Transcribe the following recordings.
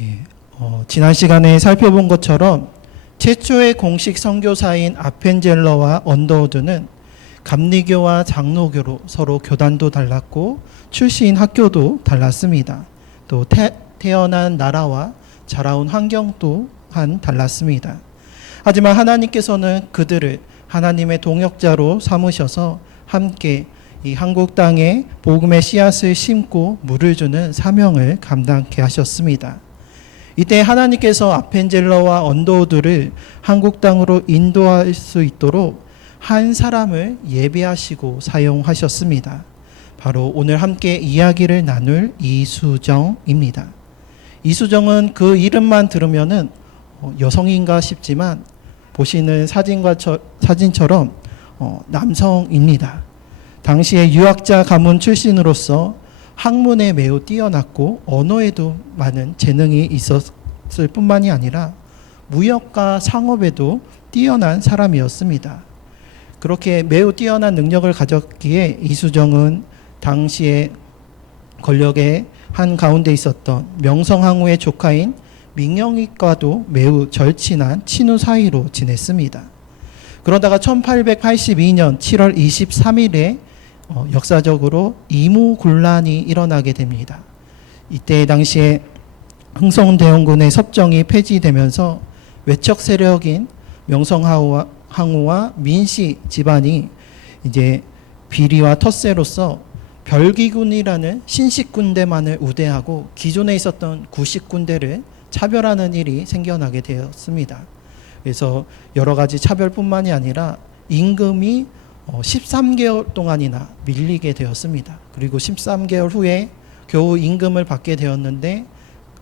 예, 지난 시간에 살펴본 것처럼 최초의 공식 선교사인 아펜젤러와 언더우드는 감리교와 장로교로 서로 교단도 달랐고 출신 학교도 달랐습니다. 또 태어난 나라와 자라온 환경 또한 달랐습니다. 하지만 하나님께서는 그들을 하나님의 동역자로 삼으셔서 함께 이 한국 땅에 복음의 씨앗을 심고 물을 주는 사명을 감당케 하셨습니다. 이때 하나님께서 아펜젤러와 언더우드를 한국 땅으로 인도할 수 있도록 한 사람을 예비하시고 사용하셨습니다. 바로 오늘 함께 이야기를 나눌 이수정입니다. 이수정은 그 이름만 들으면은 여성인가 싶지만 보시는 사진처럼 남성입니다. 당시에 유학자 가문 출신으로서 학문에 매우 뛰어났고 언어에도 많은 재능이 있었을 뿐만이 아니라 무역과 상업에도 뛰어난 사람이었습니다. 그렇게 매우 뛰어난 능력을 가졌기에 이수정은 당시에 권력의 한 가운데 있었던 명성황후의 조카인 민영익과도 매우 절친한 친후 사이로 지냈습니다. 그러다가 1882년 7월 23일에 역사적으로 이모군란이 일어나게 됩니다. 이때 당시에 흥성대원군의 섭정이 폐지되면서 외척 세력인 명성황후와 민씨 집안이 이제 비리와 텃세로서 별기군이라는 신식 군대만을 우대하고 기존에 있었던 구식 군대를 차별하는 일이 생겨나게 되었습니다. 그래서 여러 가지 차별뿐만이 아니라 임금이 13개월 동안이나 밀리게 되었습니다. 그리고 13개월 후에 겨우 임금을 받게 되었는데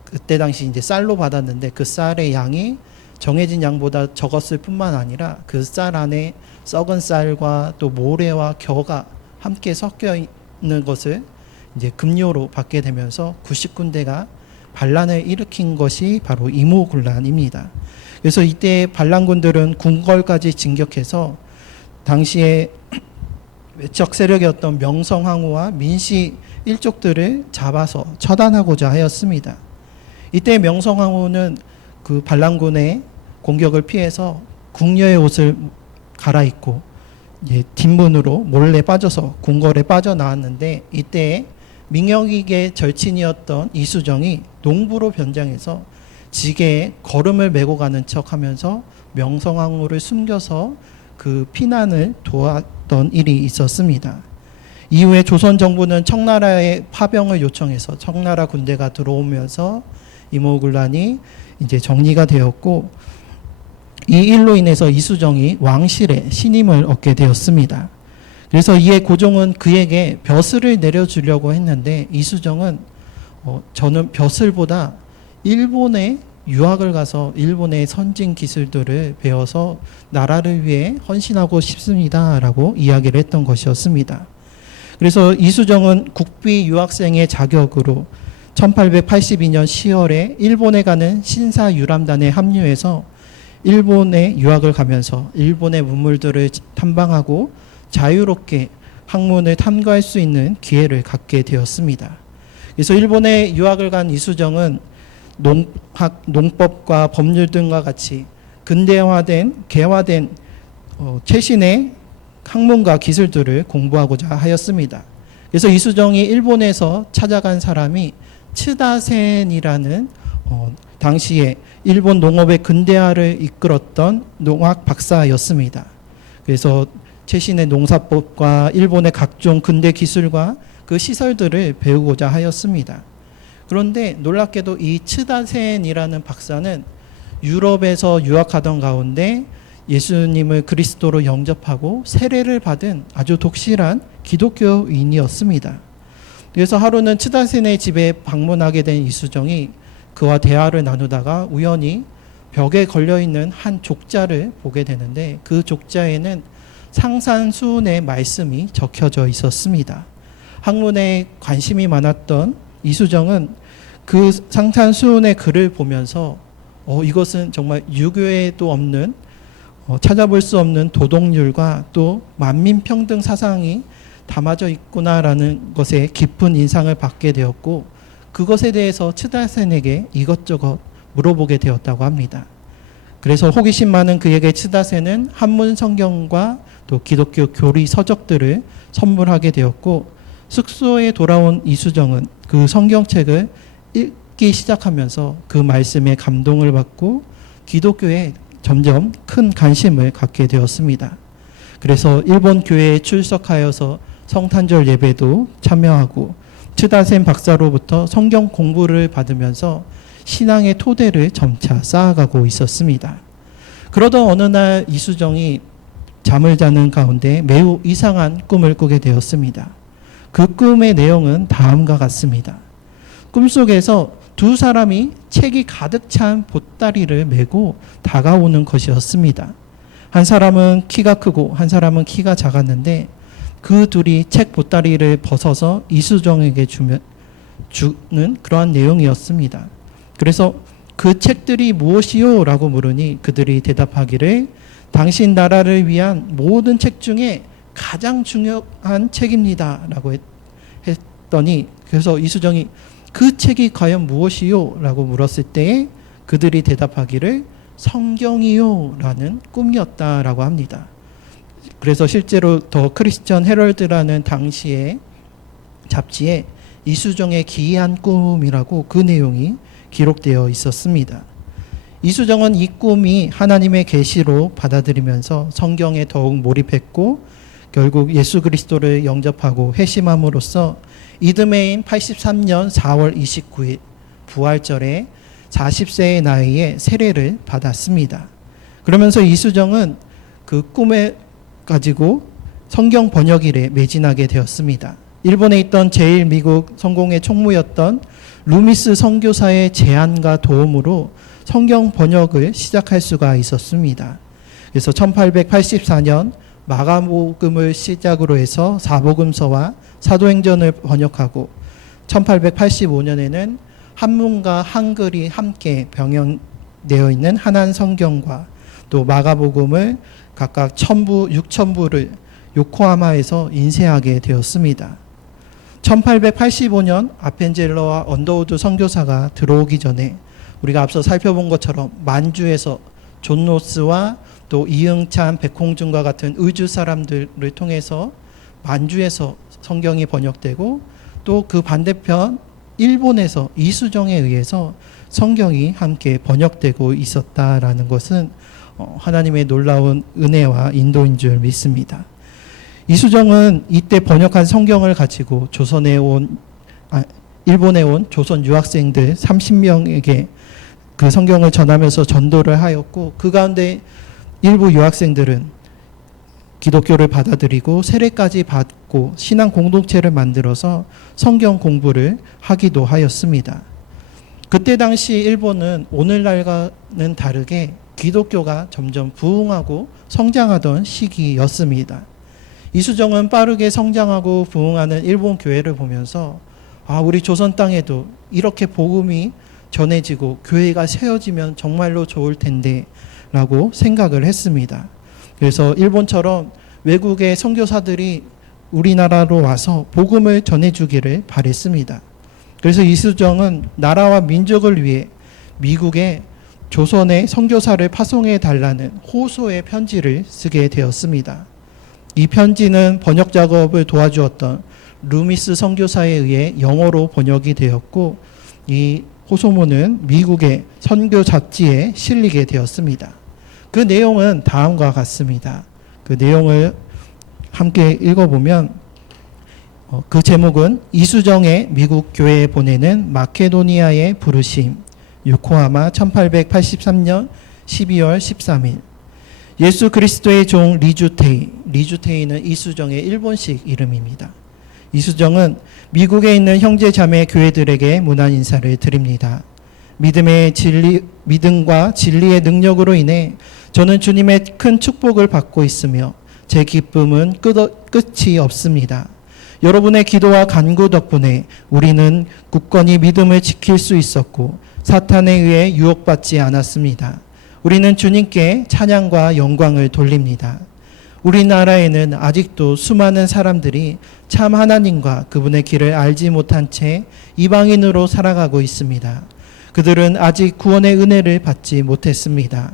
그때 당시 이제 쌀로 받았는데 그 쌀의 양이 정해진 양보다 적었을 뿐만 아니라 그 쌀 안에 썩은 쌀과 또 모래와 겨가 함께 섞여 있는 것을 이제 급료로 받게 되면서 구식군대가 반란을 일으킨 것이 바로 이모군란입니다. 그래서 이때 반란군들은 궁궐까지 진격해서 당시에 외척 세력이었던 명성황후와 민씨 일족들을 잡아서 처단하고자 하였습니다. 이때 명성황후는 그 반란군의 공격을 피해서 궁녀의 옷을 갈아입고 뒷문으로 몰래 빠져서 궁궐에 빠져나왔는데 이때 민영익의 절친이었던 이수정이 농부로 변장해서 지게에 거름을 메고 가는 척하면서 명성황후를 숨겨서 그 피난을 도왔던 일이 있었습니다. 이후에 조선 정부는 청나라에 파병을 요청해서 청나라 군대가 들어오면서 이모군란이 이제 정리가 되었고 이 일로 인해서 이수정이 왕실에 신임을 얻게 되었습니다. 그래서 이에 고종은 그에게 벼슬을 내려주려고 했는데 이수정은 저는 벼슬보다 일본에 유학을 가서 일본의 선진 기술들을 배워서 나라를 위해 헌신하고 싶습니다 라고 이야기를 했던 것이었습니다. 그래서 이수정은 국비 유학생의 자격으로 1882년 10월에 일본에 가는 신사유람단에 합류해서 일본에 유학을 가면서 일본의 문물들을 탐방하고 자유롭게 학문을 탐구할 수 있는 기회를 갖게 되었습니다. 그래서 일본에 유학을 간 이수정은 농법과 법률 등과 같이 근대화된 개화된 최신의 학문과 기술들을 공부하고자 하였습니다. 그래서 이수정이 일본에서 찾아간 사람이 츠다센이라는 당시에 일본 농업의 근대화를 이끌었던 농학 박사였습니다. 그래서 최신의 농사법과 일본의 각종 근대 기술과 그 시설들을 배우고자 하였습니다. 그런데 놀랍게도 이 츠다센이라는 박사는 유럽에서 유학하던 가운데 예수님을 그리스도로 영접하고 세례를 받은 아주 독실한 기독교인이었습니다. 그래서 하루는 츠다센의 집에 방문하게 된 이수정이 그와 대화를 나누다가 우연히 벽에 걸려있는 한 족자를 보게 되는데 그 족자에는 상산수훈의 말씀이 적혀져 있었습니다. 학문에 관심이 많았던 이수정은 그 상산수훈의 글을 보면서 이것은 정말 유교에도 없는 찾아볼 수 없는 도덕률과 또 만민평등 사상이 담아져 있구나라는 것에 깊은 인상을 받게 되었고 그것에 대해서 츠다센에게 이것저것 물어보게 되었다고 합니다. 그래서 호기심 많은 그에게 츠다센은 한문 성경과 또 기독교 교리 서적들을 선물하게 되었고, 숙소에 돌아온 이수정은 그 성경책을 읽기 시작하면서 그 말씀에 감동을 받고 기독교에 점점 큰 관심을 갖게 되었습니다. 그래서 일본 교회에 출석하여서 성탄절 예배도 참여하고 츠다센 박사로부터 성경 공부를 받으면서 신앙의 토대를 점차 쌓아가고 있었습니다. 그러던 어느 날 이수정이 잠을 자는 가운데 매우 이상한 꿈을 꾸게 되었습니다. 그 꿈의 내용은 다음과 같습니다. 꿈속에서 두 사람이 책이 가득 찬 보따리를 메고 다가오는 것이었습니다. 한 사람은 키가 크고 한 사람은 키가 작았는데 그 둘이 책 보따리를 벗어서 이수정에게 주는 그러한 내용이었습니다. 그래서 그 책들이 무엇이요? 라고 물으니 그들이 대답하기를 당신 나라를 위한 모든 책 중에 가장 중요한 책입니다. 라고 했더니, 그래서 이수정이 그 책이 과연 무엇이요? 라고 물었을 때에 그들이 대답하기를 성경이요? 라는 꿈이었다라고 합니다. 그래서 실제로 더 크리스천 헤럴드라는 당시의 잡지에 이수정의 기이한 꿈이라고 그 내용이 기록되어 있었습니다. 이수정은 이 꿈이 하나님의 계시로 받아들이면서 성경에 더욱 몰입했고 결국 예수 그리스도를 영접하고 회심함으로써 이듬해인 83년 4월 29일 부활절에 40세의 나이에 세례를 받았습니다. 그러면서 이수정은 그 꿈을 가지고 성경 번역일에 매진하게 되었습니다. 일본에 있던 제일 미국 성공의 총무였던 루미스 선교사의 제안과 도움으로 성경 번역을 시작할 수가 있었습니다. 그래서 1884년 마가복음을 시작으로 해서 사복음서와 사도행전을 번역하고 1885년에는 한문과 한글이 함께 병행되어 있는 한한 성경과 또 마가복음을 각각 1000부, 6000부를 요코하마에서 인쇄하게 되었습니다. 1885년 아펜젤러와 언더우드 선교사가 들어오기 전에 우리가 앞서 살펴본 것처럼 만주에서 존 노스와 또 이응찬, 백홍준과 같은 의주 사람들을 통해서 만주에서 성경이 번역되고 또 그 반대편 일본에서 이수정에 의해서 성경이 함께 번역되고 있었다라는 것은 하나님의 놀라운 은혜와 인도인 줄 믿습니다. 이수정은 이때 번역한 성경을 가지고 일본에 온 조선 유학생들 30명에게 그 성경을 전하면서 전도를 하였고 그 가운데 일부 유학생들은 기독교를 받아들이고 세례까지 받고 신앙 공동체를 만들어서 성경 공부를 하기도 하였습니다. 그때 당시 일본은 오늘날과는 다르게 기독교가 점점 부흥하고 성장하던 시기였습니다. 이수정은 빠르게 성장하고 부흥하는 일본 교회를 보면서 우리 조선 땅에도 이렇게 복음이 전해지고 교회가 세워지면 정말로 좋을 텐데 라고 생각을 했습니다. 그래서 일본처럼 외국의 선교사들이 우리나라로 와서 복음을 전해주기를 바랬습니다. 그래서 이수정은 나라와 민족을 위해 미국에 조선의 선교사를 파송해 달라는 호소의 편지를 쓰게 되었습니다. 이 편지는 번역 작업을 도와주었던 루미스 선교사에 의해 영어로 번역이 되었고 이 호소문은 미국의 선교 잡지에 실리게 되었습니다. 그 내용은 다음과 같습니다. 그 내용을 함께 읽어보면 그 제목은 이수정의 미국 교회에 보내는 마케도니아의 부르심, 요코하마 1883년 12월 13일. 예수 그리스도의 종 리주테이는 이수정의 일본식 이름입니다. 이수정은 미국에 있는 형제 자매 교회들에게 문안 인사를 드립니다. 믿음과 진리의 능력으로 인해 저는 주님의 큰 축복을 받고 있으며 제 기쁨은 끝이 없습니다. 여러분의 기도와 간구 덕분에 우리는 굳건히 믿음을 지킬 수 있었고 사탄에 의해 유혹받지 않았습니다. 우리는 주님께 찬양과 영광을 돌립니다. 우리나라에는 아직도 수많은 사람들이 참 하나님과 그분의 길을 알지 못한 채 이방인으로 살아가고 있습니다. 그들은 아직 구원의 은혜를 받지 못했습니다.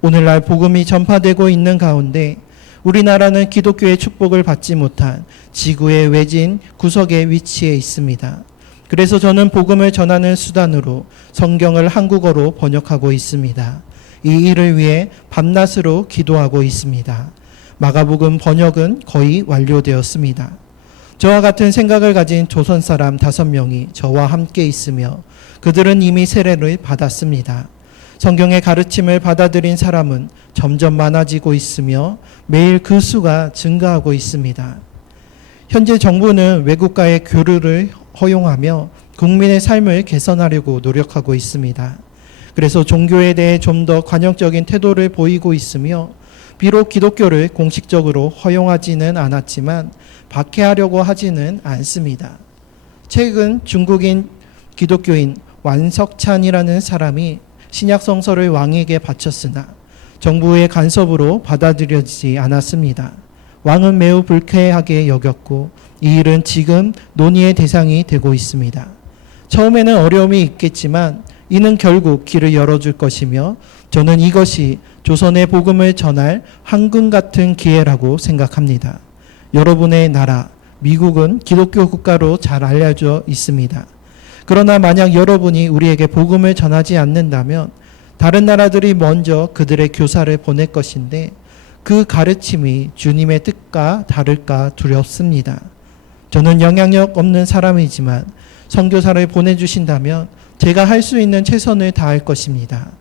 오늘날 복음이 전파되고 있는 가운데 우리나라는 기독교의 축복을 받지 못한 지구의 외진 구석에 위치해 있습니다. 그래서 저는 복음을 전하는 수단으로 성경을 한국어로 번역하고 있습니다. 이 일을 위해 밤낮으로 기도하고 있습니다. 마가복음 번역은 거의 완료되었습니다. 저와 같은 생각을 가진 조선 사람 5명이 저와 함께 있으며 그들은 이미 세례를 받았습니다. 성경의 가르침을 받아들인 사람은 점점 많아지고 있으며 매일 그 수가 증가하고 있습니다. 현재 정부는 외국과의 교류를 허용하며 국민의 삶을 개선하려고 노력하고 있습니다. 그래서 종교에 대해 좀 더 관용적인 태도를 보이고 있으며 비록 기독교를 공식적으로 허용하지는 않았지만 박해하려고 하지는 않습니다. 최근 중국인 기독교인 완석찬이라는 사람이 신약 성서를 왕에게 바쳤으나 정부의 간섭으로 받아들여지지 않았습니다. 왕은 매우 불쾌하게 여겼고 이 일은 지금 논의의 대상이 되고 있습니다. 처음에는 어려움이 있겠지만 이는 결국 길을 열어줄 것이며 저는 이것이 조선의 복음을 전할 황금 같은 기회라고 생각합니다. 여러분의 나라 미국은 기독교 국가로 잘 알려져 있습니다. 그러나 만약 여러분이 우리에게 복음을 전하지 않는다면 다른 나라들이 먼저 그들의 교사를 보낼 것인데 그 가르침이 주님의 뜻과 다를까 두렵습니다. 저는 영향력 없는 사람이지만 선교사를 보내주신다면 제가 할 수 있는 최선을 다할 것입니다.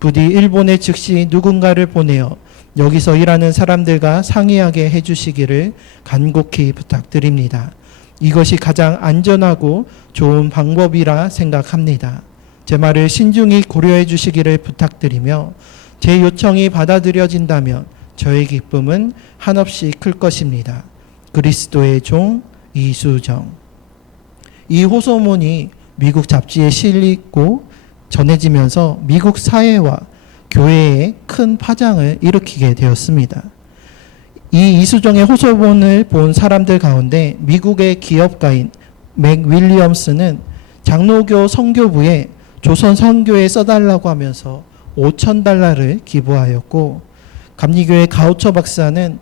부디 일본에 즉시 누군가를 보내어 여기서 일하는 사람들과 상의하게 해주시기를 간곡히 부탁드립니다. 이것이 가장 안전하고 좋은 방법이라 생각합니다. 제 말을 신중히 고려해 주시기를 부탁드리며 제 요청이 받아들여진다면 저의 기쁨은 한없이 클 것입니다. 그리스도의 종 이수정. 이 호소문이 미국 잡지에 실리고 전해지면서 미국 사회와 교회에 큰 파장을 일으키게 되었습니다. 이 이수정의 호소문을 본 사람들 가운데 미국의 기업가인 맥 윌리엄스는 장로교 선교부에 조선 선교에 써달라고 하면서 $5,000를 기부하였고 감리교의 가우처 박사는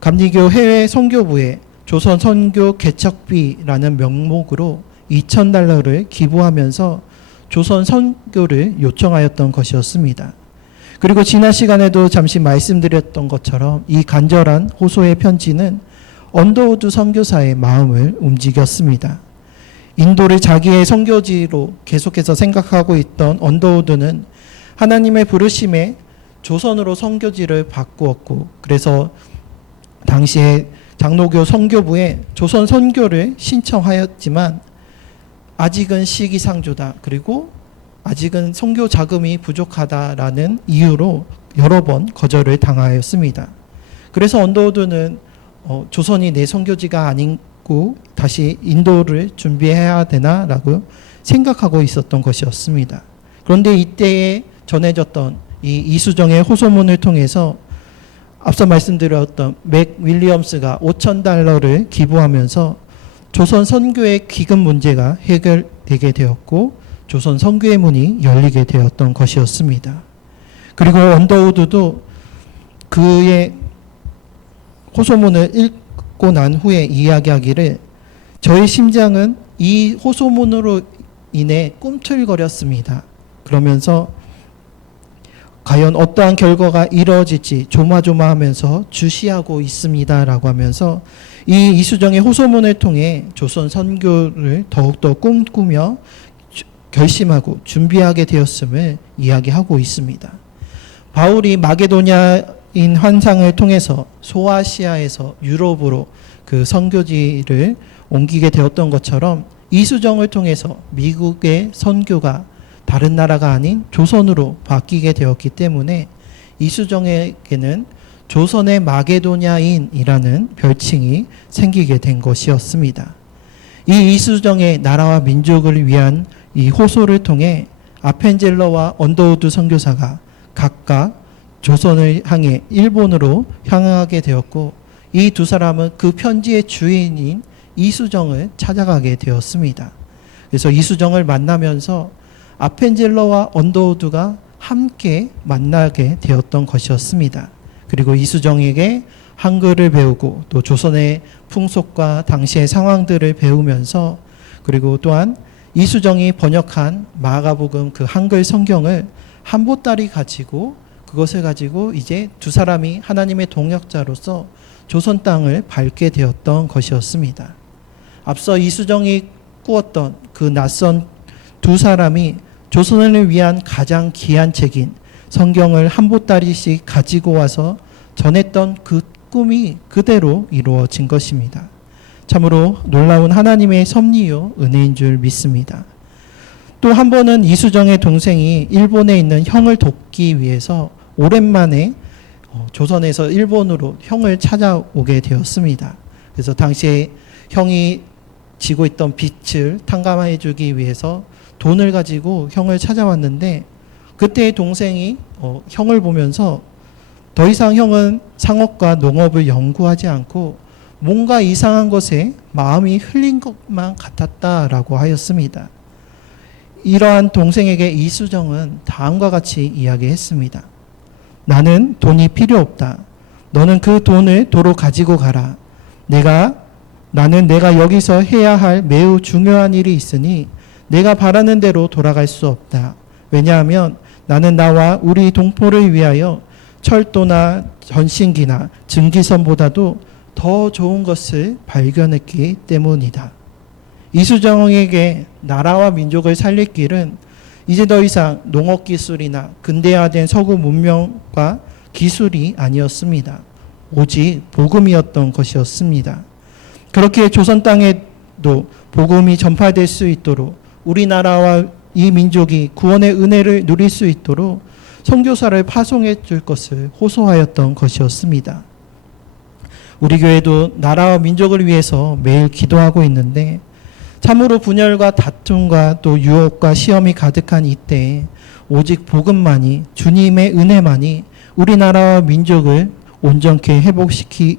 감리교 해외 선교부에 조선 선교 개척비라는 명목으로 $2,000를 기부하면서 조선 선교를 요청하였던 것이었습니다. 그리고 지난 시간에도 잠시 말씀드렸던 것처럼 이 간절한 호소의 편지는 언더우드 선교사의 마음을 움직였습니다. 인도를 자기의 선교지로 계속해서 생각하고 있던 언더우드는 하나님의 부르심에 조선으로 선교지를 바꾸었고 그래서 당시에 장로교 선교부에 조선 선교를 신청하였지만 아직은 시기상조다. 그리고 아직은 선교 자금이 부족하다라는 이유로 여러 번 거절을 당하였습니다. 그래서 언더우드는 조선이 내 선교지가 아니고 다시 인도를 준비해야 되나라고 생각하고 있었던 것이었습니다. 그런데 이때에 전해졌던 이 이수정의 호소문을 통해서 앞서 말씀드렸던 맥 윌리엄스가 $5,000를 기부하면서 조선 선교의 기금 문제가 해결되게 되었고 조선 선교의 문이 열리게 되었던 것이었습니다. 그리고 언더우드도 그의 호소문을 읽고 난 후에 이야기하기를 저의 심장은 이 호소문으로 인해 꿈틀거렸습니다. 그러면서 과연 어떠한 결과가 이루어질지 조마조마하면서 주시하고 있습니다라고 하면서 이 이수정의 호소문을 통해 조선 선교를 더욱더 꿈꾸며 결심하고 준비하게 되었음을 이야기하고 있습니다. 바울이 마게도냐인 환상을 통해서 소아시아에서 유럽으로 그 선교지를 옮기게 되었던 것처럼 이수정을 통해서 미국의 선교가 다른 나라가 아닌 조선으로 바뀌게 되었기 때문에 이수정에게는 조선의 마게도냐인이라는 별칭이 생기게 된 것이었습니다. 이 이수정의 나라와 민족을 위한 이 호소를 통해 아펜젤러와 언더우드 선교사가 각각 조선을 향해 일본으로 향하게 되었고, 이 두 사람은 그 편지의 주인인 이수정을 찾아가게 되었습니다. 그래서 이수정을 만나면서 아펜젤러와 언더우드가 함께 만나게 되었던 것이었습니다. 그리고 이수정에게 한글을 배우고 또 조선의 풍속과 당시의 상황들을 배우면서, 그리고 또한 이수정이 번역한 마가복음 그 한글 성경을 한 보따리 가지고, 그것을 가지고 이제 두 사람이 하나님의 동역자로서 조선 땅을 밟게 되었던 것이었습니다. 앞서 이수정이 꾸었던 그 낯선 두 사람이 조선을 위한 가장 귀한 책인 성경을 한 보따리씩 가지고 와서 전했던 그 꿈이 그대로 이루어진 것입니다. 참으로 놀라운 하나님의 섭리요 은혜인 줄 믿습니다. 또 한 번은 이수정의 동생이 일본에 있는 형을 돕기 위해서 오랜만에 조선에서 일본으로 형을 찾아오게 되었습니다. 그래서 당시에 형이 지고 있던 빚을 탕감해 주기 위해서 돈을 가지고 형을 찾아왔는데, 그때 동생이 형을 보면서 더 이상 형은 상업과 농업을 연구하지 않고 뭔가 이상한 것에 마음이 흘린 것만 같았다라고 하였습니다. 이러한 동생에게 이수정은 다음과 같이 이야기했습니다. 나는 돈이 필요 없다. 너는 그 돈을 도로 가지고 가라. 나는 내가 여기서 해야 할 매우 중요한 일이 있으니 내가 바라는 대로 돌아갈 수 없다. 왜냐하면 나는 나와 우리 동포를 위하여 철도나 전신기나 증기선보다도 더 좋은 것을 발견했기 때문이다. 이수정에게 나라와 민족을 살릴 길은 이제 더 이상 농업기술이나 근대화된 서구 문명과 기술이 아니었습니다. 오직 복음이었던 것이었습니다. 그렇게 조선 땅에도 복음이 전파될 수 있도록, 우리나라와 이 민족이 구원의 은혜를 누릴 수 있도록 선교사를 파송해 줄 것을 호소하였던 것이었습니다. 우리 교회도 나라와 민족을 위해서 매일 기도하고 있는데, 참으로 분열과 다툼과 또 유혹과 시험이 가득한 이때에 오직 복음만이, 주님의 은혜만이 우리나라와 민족을 온전케 회복시킬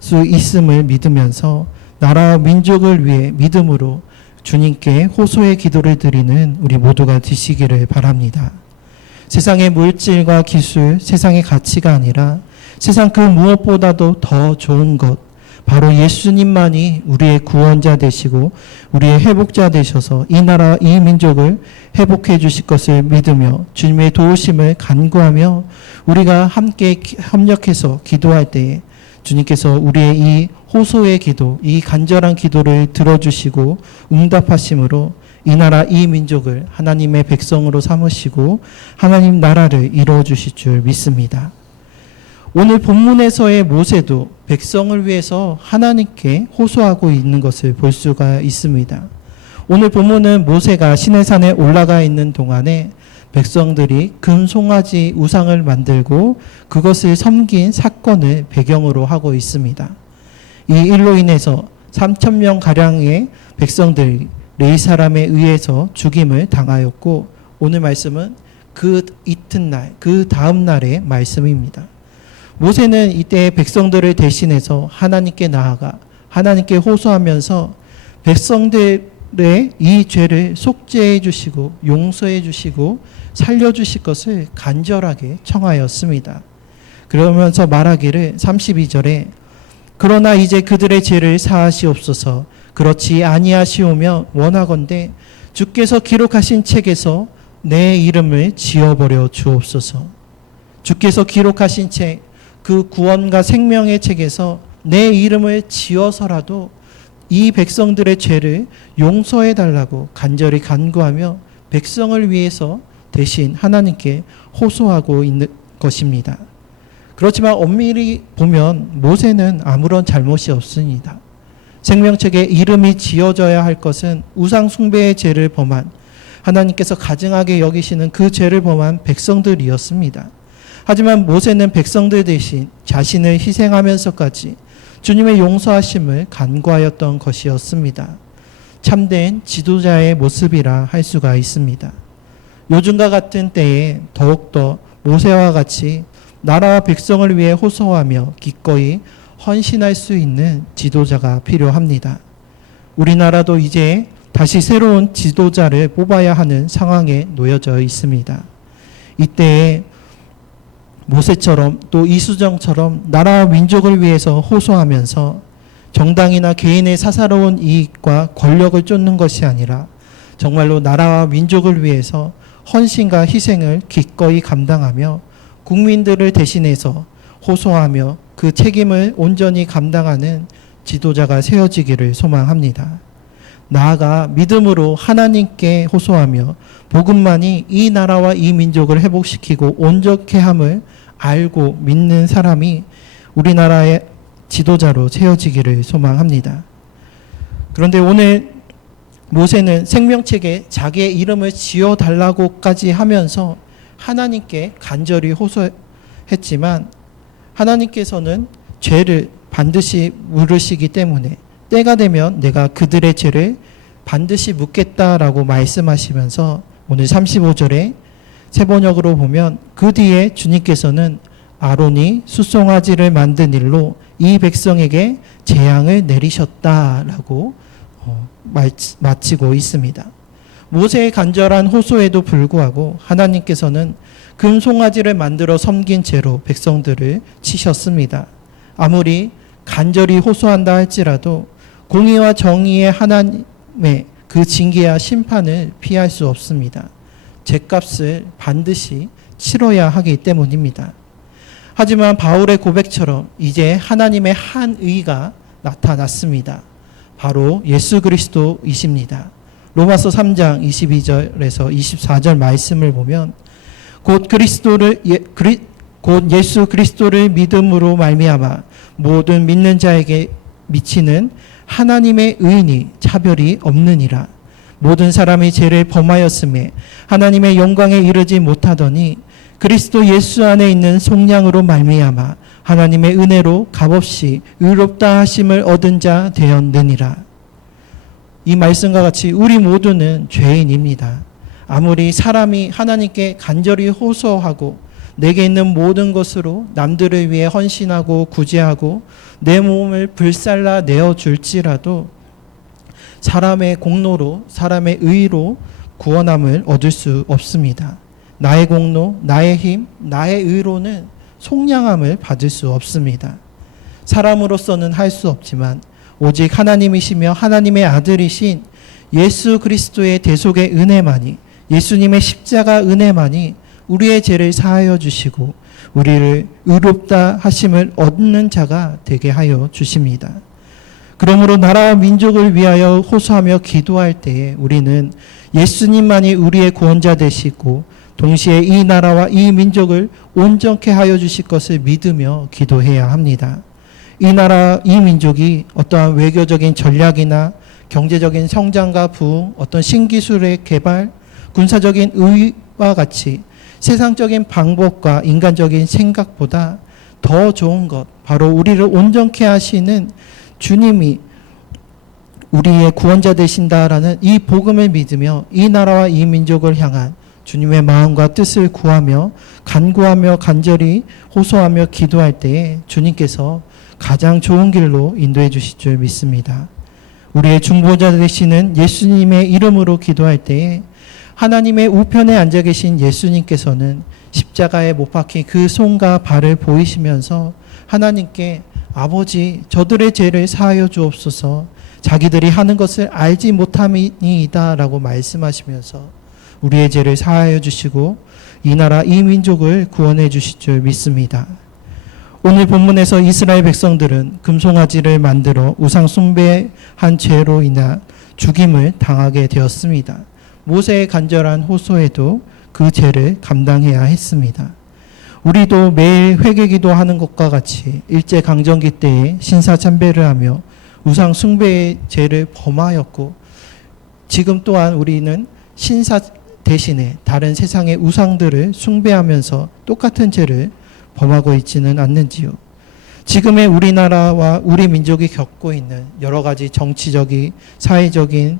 수 있음을 믿으면서 나라와 민족을 위해 믿음으로 주님께 호소의 기도를 드리는 우리 모두가 되시기를 바랍니다. 세상의 물질과 기술, 세상의 가치가 아니라 세상 그 무엇보다도 더 좋은 것, 바로 예수님만이 우리의 구원자 되시고 우리의 회복자 되셔서 이 나라, 이 민족을 회복해 주실 것을 믿으며 주님의 도우심을 간구하며 우리가 함께 협력해서 기도할 때에 주님께서 우리의 이 호소의 기도, 이 간절한 기도를 들어주시고 응답하심으로 이 나라, 이 민족을 하나님의 백성으로 삼으시고 하나님 나라를 이루어 주실 줄 믿습니다. 오늘 본문에서의 모세도 백성을 위해서 하나님께 호소하고 있는 것을 볼 수가 있습니다. 오늘 본문은 모세가 시내산에 올라가 있는 동안에 백성들이 금송아지 우상을 만들고 그것을 섬긴 사건을 배경으로 하고 있습니다. 이 일로 인해서 3,000명 가량의 백성들이 레위 사람에 의해서 죽임을 당하였고, 오늘 말씀은 그 이튿날, 그 다음 날의 말씀입니다. 모세는 이때 백성들을 대신해서 하나님께 나아가 하나님께 호소하면서 백성들의 이 죄를 속죄해 주시고 용서해 주시고 살려 주실 것을 간절하게 청하였습니다. 그러면서 말하기를 32절에 그러나 이제 그들의 죄를 사하시옵소서. 그렇지 아니하시오며 원하건대 주께서 기록하신 책에서 내 이름을 지워버려 주옵소서. 주께서 기록하신 책, 그 구원과 생명의 책에서 내 이름을 지어서라도 이 백성들의 죄를 용서해 달라고 간절히 간구하며 백성을 위해서 대신 하나님께 호소하고 있는 것입니다. 그렇지만 엄밀히 보면 모세는 아무런 잘못이 없습니다. 생명책에 이름이 지어져야 할 것은 우상 숭배의 죄를 범한, 하나님께서 가증하게 여기시는 그 죄를 범한 백성들이었습니다. 하지만 모세는 백성들 대신 자신을 희생하면서까지 주님의 용서하심을 간구하였던 것이었습니다. 참된 지도자의 모습이라 할 수가 있습니다. 요즘과 같은 때에 더욱더 모세와 같이 나라와 백성을 위해 호소하며 기꺼이 헌신할 수 있는 지도자가 필요합니다. 우리나라도 이제 다시 새로운 지도자를 뽑아야 하는 상황에 놓여져 있습니다. 이때에 모세처럼 또 이수정처럼 나라와 민족을 위해서 호소하면서 정당이나 개인의 사사로운 이익과 권력을 쫓는 것이 아니라 정말로 나라와 민족을 위해서 헌신과 희생을 기꺼이 감당하며 국민들을 대신해서 호소하며 그 책임을 온전히 감당하는 지도자가 세워지기를 소망합니다. 나아가 믿음으로 하나님께 호소하며 복음만이 이 나라와 이 민족을 회복시키고 온전케 함을 알고 믿는 사람이 우리나라의 지도자로 세워지기를 소망합니다. 그런데 오늘 모세는 생명책에 자기의 이름을 지어달라고까지 하면서 하나님께 간절히 호소했지만 하나님께서는 죄를 반드시 물으시기 때문에 때가 되면 내가 그들의 죄를 반드시 묻겠다라고 말씀하시면서 오늘 35절에 세번역으로 보면 그 뒤에 주님께서는 아론이 숫송아지를 만든 일로 이 백성에게 재앙을 내리셨다라고 마치고 있습니다. 모세의 간절한 호소에도 불구하고 하나님께서는 금송아지를 만들어 섬긴 채로 백성들을 치셨습니다. 아무리 간절히 호소한다 할지라도 공의와 정의의 하나님의 그 징계와 심판을 피할 수 없습니다. 죗값을 반드시 치러야 하기 때문입니다. 하지만 바울의 고백처럼 이제 하나님의 한 의가 나타났습니다. 바로 예수 그리스도이십니다. 로마서 3장 22절에서 24절 말씀을 보면 곧 예수 그리스도를 믿음으로 말미암아 모든 믿는 자에게 미치는 하나님의 의인이 차별이 없느니라. 모든 사람이 죄를 범하였음에 하나님의 영광에 이르지 못하더니 그리스도 예수 안에 있는 속량으로 말미암아 하나님의 은혜로 값없이 의롭다 하심을 얻은 자 되었느니라. 이 말씀과 같이 우리 모두는 죄인입니다. 아무리 사람이 하나님께 간절히 호소하고 내게 있는 모든 것으로 남들을 위해 헌신하고 구제하고 내 몸을 불살라 내어줄지라도 사람의 공로로 사람의 의로 구원함을 얻을 수 없습니다. 나의 공로, 나의 힘, 나의 의로는 속량함을 받을 수 없습니다. 사람으로서는 할 수 없지만 오직 하나님이시며 하나님의 아들이신 예수 그리스도의 대속의 은혜만이, 예수님의 십자가 은혜만이 우리의 죄를 사하여 주시고 우리를 의롭다 하심을 얻는 자가 되게 하여 주십니다. 그러므로 나라와 민족을 위하여 호소하며 기도할 때에 우리는 예수님만이 우리의 구원자 되시고 동시에 이 나라와 이 민족을 온전케 하여 주실 것을 믿으며 기도해야 합니다. 이 나라, 이 민족이 어떠한 외교적인 전략이나 경제적인 성장과 부흥, 어떤 신기술의 개발, 군사적인 의와 같이 세상적인 방법과 인간적인 생각보다 더 좋은 것, 바로 우리를 온전케 하시는 주님이 우리의 구원자 되신다라는 이 복음을 믿으며 이 나라와 이 민족을 향한 주님의 마음과 뜻을 구하며 간구하며 간절히 호소하며 기도할 때에 주님께서 가장 좋은 길로 인도해 주실 줄 믿습니다. 우리의 중보자 되시는 예수님의 이름으로 기도할 때에 하나님의 우편에 앉아 계신 예수님께서는 십자가에 못 박힌 그 손과 발을 보이시면서 하나님께 아버지 저들의 죄를 사하여 주옵소서, 자기들이 하는 것을 알지 못함이니이다 라고 말씀하시면서 우리의 죄를 사하여 주시고 이 나라 이 민족을 구원해 주실 줄 믿습니다. 오늘 본문에서 이스라엘 백성들은 금송아지를 만들어 우상 숭배한 죄로 인한 죽임을 당하게 되었습니다. 모세의 간절한 호소에도 그 죄를 감당해야 했습니다. 우리도 매일 회개기도 하는 것과 같이 일제강점기 때에 신사참배를 하며 우상 숭배의 죄를 범하였고 지금 또한 우리는 신사 대신에 다른 세상의 우상들을 숭배하면서 똑같은 죄를 범하고 있지는 않는지요. 지금의 우리나라와 우리 민족이 겪고 있는 여러 가지 정치적인, 사회적인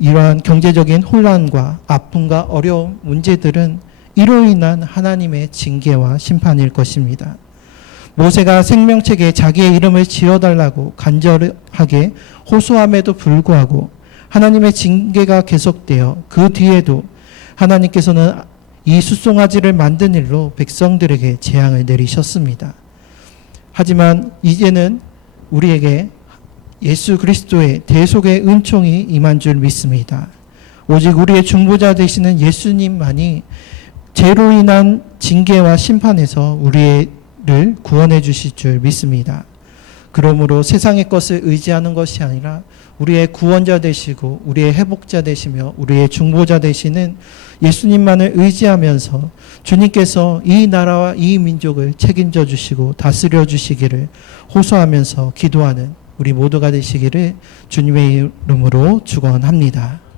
이러한 경제적인 혼란과 아픔과 어려운 문제들은 이로 인한 하나님의 징계와 심판일 것입니다. 모세가 생명책에 자기의 이름을 지어달라고 간절하게 호소함에도 불구하고 하나님의 징계가 계속되어 그 뒤에도 하나님께서는 이 숫송아지를 만든 일로 백성들에게 재앙을 내리셨습니다. 하지만 이제는 우리에게 예수 그리스도의 대속의 은총이 임한 줄 믿습니다. 오직 우리의 중보자 되시는 예수님만이 죄로 인한 징계와 심판에서 우리를 구원해 주실 줄 믿습니다. 그러므로 세상의 것을 의지하는 것이 아니라 우리의 구원자 되시고 우리의 회복자 되시며 우리의 중보자 되시는 예수님만을 의지하면서 주님께서 이 나라와 이 민족을 책임져 주시고 다스려 주시기를 호소하면서 기도하는 우리 모두가 되시기를 주님의 이름으로 축원합니다.